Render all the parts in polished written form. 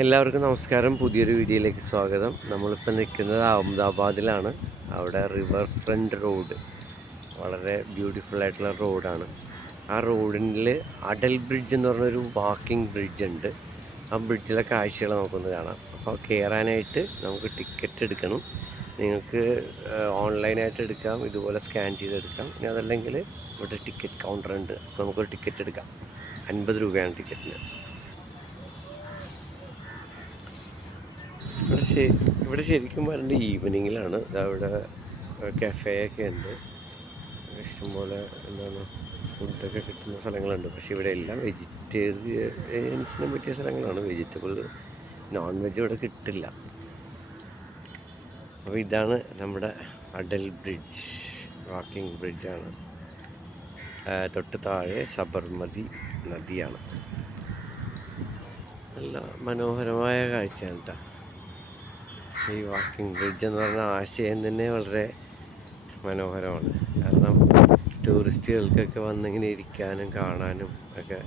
എല്ലാവർക്കും നമസ്കാരം. പുതിയൊരു വീഡിയോയിലേക്ക് സ്വാഗതം. നമ്മളിപ്പോൾ നിൽക്കുന്നത് അഹമ്മദാബാദിലാണ്. അവിടെ റിവർ ഫ്രണ്ട് റോഡ് വളരെ ബ്യൂട്ടിഫുൾ ആയിട്ടുള്ള റോഡാണ്. ആ റോഡിൽ അടൽ ബ്രിഡ്ജ് എന്ന് പറഞ്ഞൊരു വാക്കിംഗ് ബ്രിഡ്ജ് ഉണ്ട്. ആ ബ്രിഡ്ജിലെ കാഴ്ചകൾ നമുക്കൊന്ന് കാണാം. അപ്പോൾ കയറാനായിട്ട് നമുക്ക് ടിക്കറ്റ് എടുക്കണം. നിങ്ങൾക്ക് ഓൺലൈനായിട്ട് എടുക്കാം, ഇതുപോലെ സ്കാൻ ചെയ്തെടുക്കാം. ഇനി അതല്ലെങ്കിൽ ഇവിടെ ടിക്കറ്റ് കൗണ്ടർ ഉണ്ട്, അപ്പോൾ നമുക്കൊരു ടിക്കറ്റ് എടുക്കാം. 50 രൂപയാണ് ടിക്കറ്റിന്. ഇവിടെ ശരിക്കും പറഞ്ഞ ഈവനിങ്ങിലാണ്. അവിടെ കഫേയൊക്കെ ഉണ്ട്, ഇഷ്ടംപോലെ എന്താണ് ഫുഡൊക്കെ കിട്ടുന്ന സ്ഥലങ്ങളുണ്ട്. പക്ഷേ ഇവിടെ എല്ലാം വെജിറ്റേറിയൻസിനെ പറ്റിയ സ്ഥലങ്ങളാണ്. വെജിറ്റബിൾ നോൺ വെജ് ഇവിടെ കിട്ടില്ല. അപ്പോൾ ഇതാണ് നമ്മുടെ അടൽ ബ്രിഡ്ജ്, വാക്കിംഗ് ബ്രിഡ്ജാണ്. തൊട്ട് താഴെ സബർമതി നദിയാണ്. നല്ല മനോഹരമായ കാഴ്ചയാണ് കേട്ടോ ഈ വാക്കിംഗ് ബ്രിഡ്ജ് എന്ന് പറഞ്ഞ ആശയം തന്നെ വളരെ മനോഹരമാണ്. കാരണം ടൂറിസ്റ്റുകൾക്കൊക്കെ വന്നിങ്ങനെ ഇരിക്കാനും കാണാനും ഒക്കെ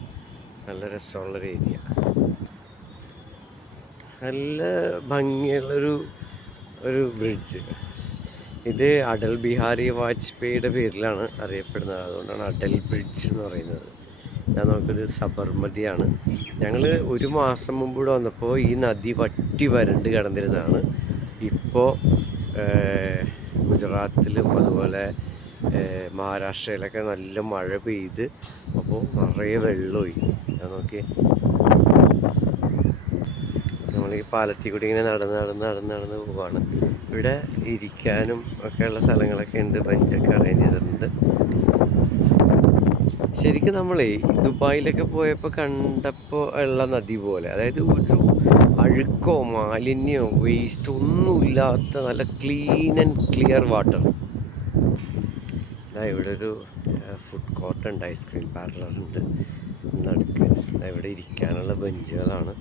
നല്ല രസമുള്ളൊരു ഏരിയ, നല്ല ഭംഗിയുള്ളൊരു ബ്രിഡ്ജ്. ഇത് അടൽ ബിഹാരി വാജ്പേയിയുടെ പേരിലാണ് അറിയപ്പെടുന്നത്. അതുകൊണ്ടാണ് അടൽ ബ്രിഡ്ജ് എന്ന് പറയുന്നത്. ഞാൻ നോക്കിയത് സബർമതിയാണ്. ഞങ്ങൾ ഒരു മാസം മുമ്പ് ഇവിടെ വന്നപ്പോൾ ഈ നദി വറ്റി വരണ്ട് കിടന്നിരുന്നതാണ്. ഇപ്പോൾ ഗുജറാത്തിലും അതുപോലെ മഹാരാഷ്ട്രയിലൊക്കെ നല്ല മഴ പെയ്ത് അപ്പോൾ നിറയെ വെള്ളമായി. ഞാൻ നോക്കി, നമ്മൾ ഈ പാലത്തിൽ കൂടി ഇങ്ങനെ നടന്ന് പോവാണ്. ഇവിടെ ഇരിക്കാനും ഒക്കെയുള്ള സ്ഥലങ്ങളൊക്കെ ഉണ്ട്, ബെഞ്ചൊക്കെ അറേഞ്ച് ചെയ്തിട്ടുണ്ട്. ശരിക്കും നമ്മളെ ദുബായിലൊക്കെ പോയപ്പോൾ കണ്ടപ്പോൾ ഉള്ള നദി പോലെ, അതായത് ഒരു അഴുക്കോ മാലിന്യമോ വേസ്റ്റ് ഒന്നുമില്ലാത്ത നല്ല ക്ലീൻ ആൻഡ് ക്ലിയർ വാട്ടർ. ഇവിടെ ഒരു ഫുഡ് കോർട്ടുണ്ട്, ഐസ്ക്രീം പാർലറുണ്ട് നടുക്ക്. ഇവിടെ ഇരിക്കാനുള്ള ബെഞ്ചുകളാണ്.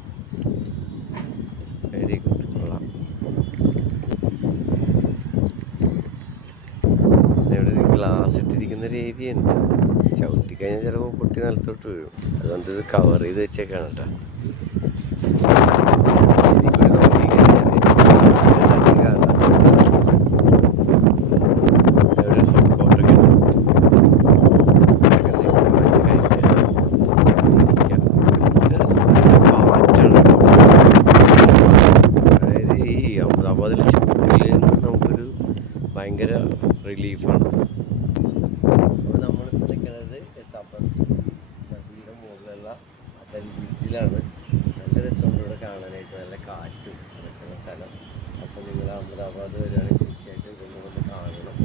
വെരി ഗുഡ്, കൊള്ളാം. ഇവിടെ ഒരു ഗ്ലാസ് ഇട്ടിരിക്കുന്ന ഒരു ഏരിയ ഉണ്ട്. ചവിട്ടിക്കഴിഞ്ഞാൽ ചിലപ്പോൾ പൊട്ടി നിലത്തോട്ട് വീഴും. അതുകൊണ്ട് ഇത് കവർ ചെയ്ത് വെച്ചേക്കാണ് കേട്ടോ. അതായത് ഈ അഹമ്മദാബാദിലെ ചൂടിൽ നിന്ന് നമുക്കൊരു ഭയങ്കര റിലീഫാണ്. അപ്പോൾ നമ്മളിപ്പോൾ നിൽക്കുന്നത് സബർ നദിയുടെ മുകളിലുള്ള അടൽ ബ്രിഡ്ജിലാണ്. നല്ല രസമുണ്ട് ഇവിടെ കാണാനായിട്ട്, നല്ല കാറ്റും നടക്കുന്ന സ്ഥലം. അപ്പോൾ നിങ്ങൾ അഹമ്മദാബാദ് വരികയാണെങ്കിൽ തീർച്ചയായിട്ടും ഇതൊന്നും കൊണ്ട് കാണണം.